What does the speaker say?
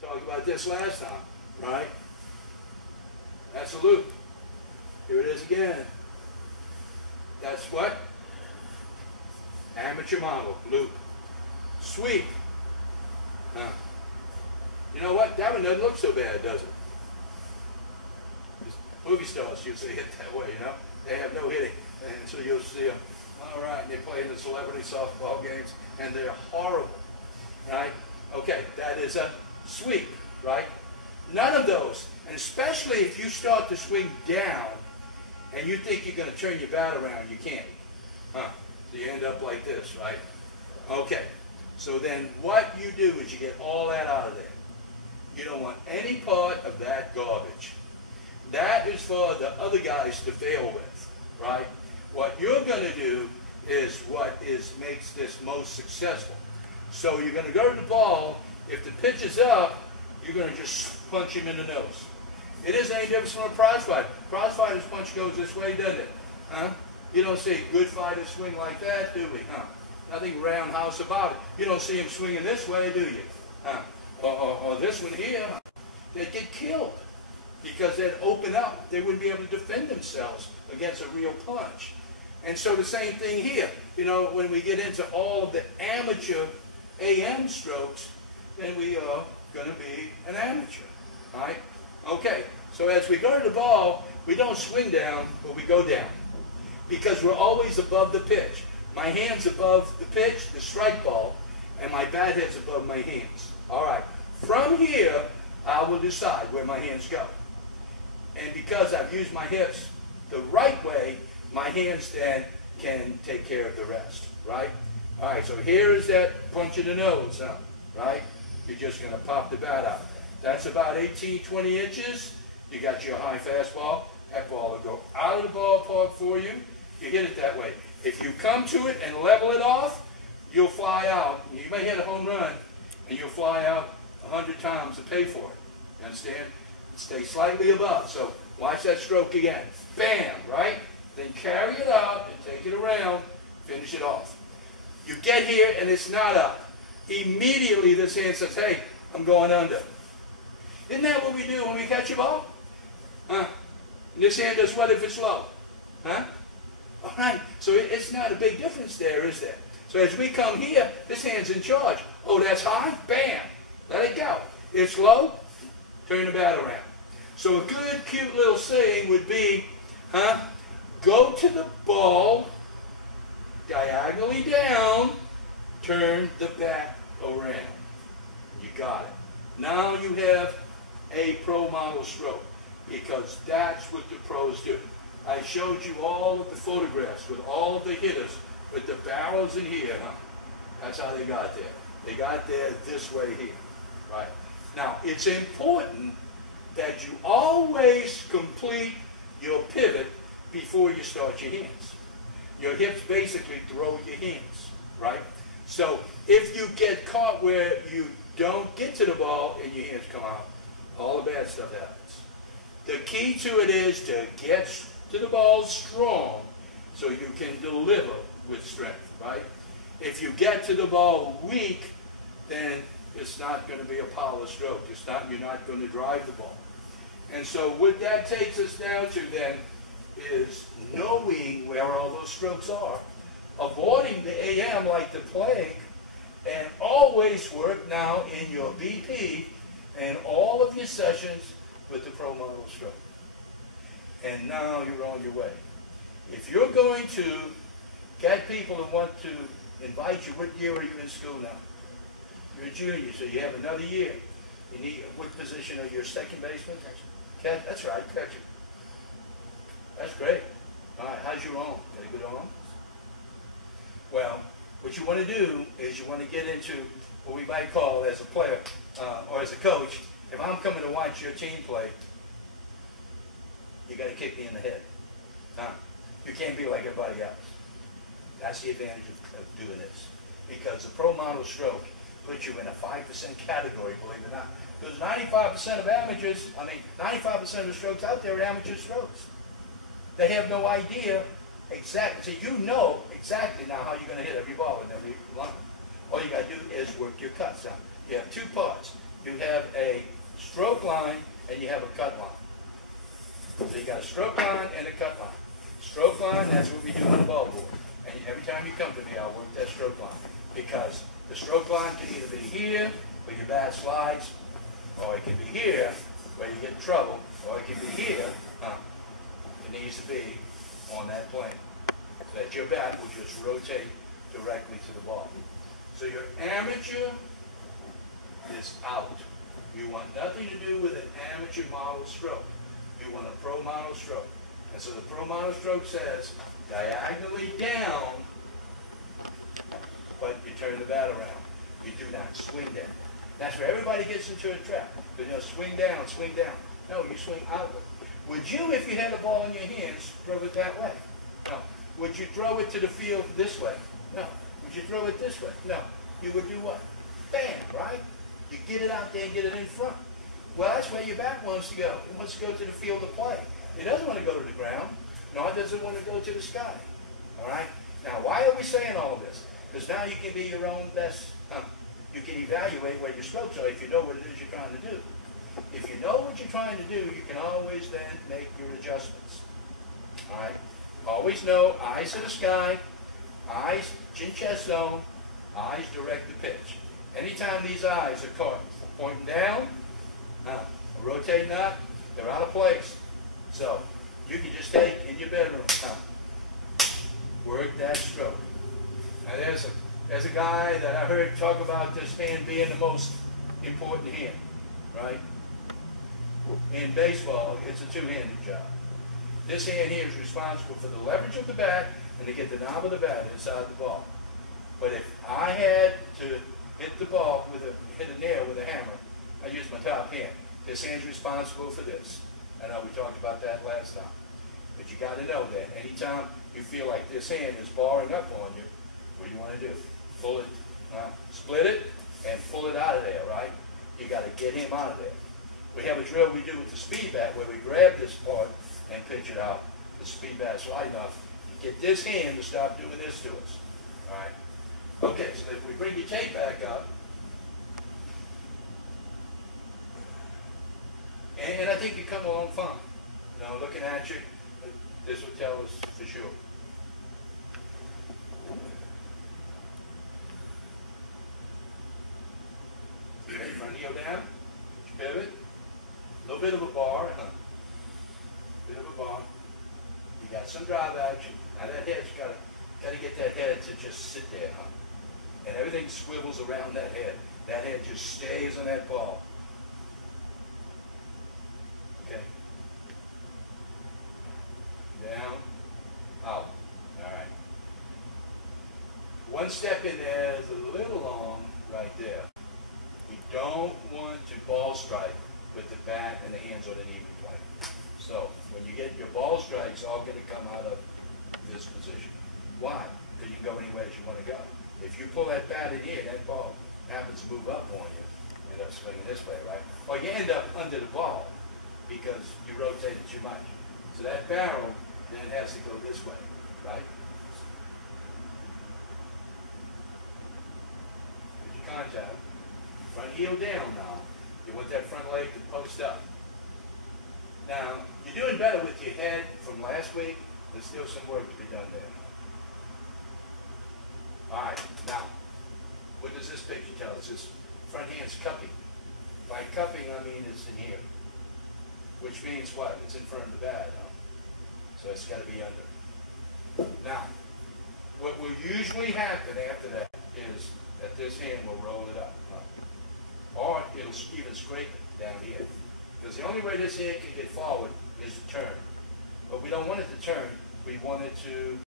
talked about this last time, right? That's a loop. Here it is again. That's what? Amateur model, loop. Sweep. You know what? That one doesn't look so bad, does it? Movie stars usually hit that way, you know? They have no hitting, and so you'll see them. All right, and they play in the celebrity softball games, and they're horrible, right? Okay, that is a sweep, right? None of those, and especially if you start to swing down, and you think you're going to turn your bat around, you can't. So you end up like this, right? Okay, so then what you do is you get all that out of there. You don't want any part of that garbage. That is for the other guys to fail with, right? What you're going to do is what makes this most successful. So you're going to go to the ball. If the pitch is up, you're going to just punch him in the nose. It isn't any different from a prize fighter. Prize fighter's punch goes this way, doesn't it? You don't see good fighters swing like that, do we? Nothing roundhouse about it. You don't see him swinging this way, do you? Or this one here. They'd get killed because they'd open up. They wouldn't be able to defend themselves against a real punch. And so the same thing here. You know, when we get into all of the amateur AM strokes, then we are going to be an amateur, right? Okay, so as we go to the ball, we don't swing down, but we go down. Because we're always above the pitch. My hand's above the pitch, the strike ball, and my bat head's above my hands. All right, from here, I will decide where my hands go. And because I've used my hips the right way, my hands then can take care of the rest, right? All right, so here is that punch in the nose, right? You're just going to pop the bat out. That's about 18, 20 inches. You got your high fastball. That ball will go out of the ballpark for you. You hit it that way. If you come to it and level it off, you'll fly out. You may hit a home run, and you'll fly out 100 times to pay for it. You understand? Stay slightly above. So watch that stroke again. Bam, right? Then carry it out and take it around. Finish it off. You get here, and it's not up. Immediately, this hand says, hey, I'm going under. Isn't that what we do when we catch a ball? And this hand does what if it's low? All right, so it's not a big difference there, is there? So as we come here, this hand's in charge. Oh, that's high? Bam! Let it go. It's low? Turn the bat around. So a good, cute little saying would be, go to the ball, diagonally down, turn the bat around. You got it. Now you have a pro model stroke, because that's what the pros do. I showed you all of the photographs with all of the hitters with the barrels in here. That's how they got there. They got there this way here, right? Now, it's important that you always complete your pivot before you start your hands. Your hips basically throw your hands, right? So if you get caught where you don't get to the ball and your hands come out, all the bad stuff happens. The key to it is to get to the ball strong so you can deliver with strength, right? If you get to the ball weak, then it's not going to be a power stroke. You're not going to drive the ball. And so what that takes us down to then is knowing where all those strokes are, avoiding the AM like the plague, and always work now in your BP and all of your sessions with the pro model stroke. And now you're on your way. If you're going to get people who want to invite you, what year are you in school now? You're a junior, so you have another year. You need, what position are you, second baseman? Catcher. That's right, catcher. That's great. All right, how's your arm? Got a good arm? Well, what you want to do is you want to get into what we might call as a player or as a coach, if I'm coming to watch your team play, you got to kick me in the head. You can't be like everybody else. That's the advantage of doing this. Because the pro model stroke puts you in a 5% category, believe it or not. Because 95% of amateurs, 95% of the strokes out there are amateur strokes. They have no idea exactly. So you know exactly now how you're going to hit every ball and every line. All you got to do is work your cuts out. You have two parts. you have a stroke line and you have a cut line. So you got a stroke line and a cut line. Stroke line, that's what we do on the ball board. And every time you come to me, I'll work that stroke line. Because the stroke line can either be here, where your bat slides, or it can be here, where you get in trouble, or it can be here. It needs to be on that plane. So that your bat will just rotate directly to the ball. So your amateur is out. You want nothing to do with an amateur model stroke. You want a pro model stroke. And so the pro model stroke says diagonally down, but you turn the bat around. You do not swing down. That's where everybody gets into a trap. Because, you know, swing down, swing down. No, you swing outward. Would you, if you had a ball in your hands, throw it that way? No. Would you throw it to the field this way? No. Would you throw it this way? No. You would do what? Bam, right? You get it out there and get it in front. Well, that's where your bat wants to go. It wants to go to the field of play. It doesn't want to go to the ground. No, it doesn't want to go to the sky. All right? Now, why are we saying all of this? Because now you can be your own best, you can evaluate where your strokes are if you know what it is you're trying to do. If you know what you're trying to do, you can always then make your adjustments. All right? Always know, eyes to the sky, eyes, chin-chest zone, eyes direct the pitch. Anytime these eyes are caught pointing down, rotating up, they're out of place. So, you can just take in your bedroom, work that stroke. Now there's a guy that I heard talk about this hand being the most important hand, right? In baseball, it's a two-handed job. This hand here is responsible for the leverage of the bat and to get the knob of the bat inside the ball. But if I had to hit the ball hit a nail with a hammer, I use my top hand. This hand's responsible for this. I know we talked about that last time. But you got to know that anytime you feel like this hand is barring up on you, what do you want to do? Pull it, split it, and pull it out of there, right? You got to get him out of there. We have a drill we do with the speed bat where we grab this part and pitch it out. The speed bat's light enough. You get this hand to stop doing this to us. All right? Okay, so if we bring your tape back up, and I think you come along fine. You know, looking at you, this will tell us for sure. Okay, front heel down, pivot, a little bit of a bar, bit of a bar. You got some drive action. Now that head's got to get that head to just sit there, and everything swivels around that head. That head just stays on that ball. Okay. Down, out. All right. One step in there is a little long right there. We don't want to ball strike with the bat and the hands on an even plane. So when you get your ball strikes, all going to come out of this position. Why? Because you can go anywhere as you want to go. If you pull that bat in here, that ball happens to move up on you. You end up swinging this way, right? Or you end up under the ball because you rotate it too much. So that barrel then has to go this way, right? With your contact. Front heel down now. You want that front leg to post up. Now, you're doing better with your head from last week. There's still some work to be done there. All right, now, what does this picture tell us? This front hand's cupping. By cupping, I mean it's in here. Which means what? It's in front of the bat, so it's got to be under. Now, what will usually happen after that is that this hand will roll it up. Or it'll even scrape it down here. Because the only way this hand can get forward is to turn. But we don't want it to turn. We want it to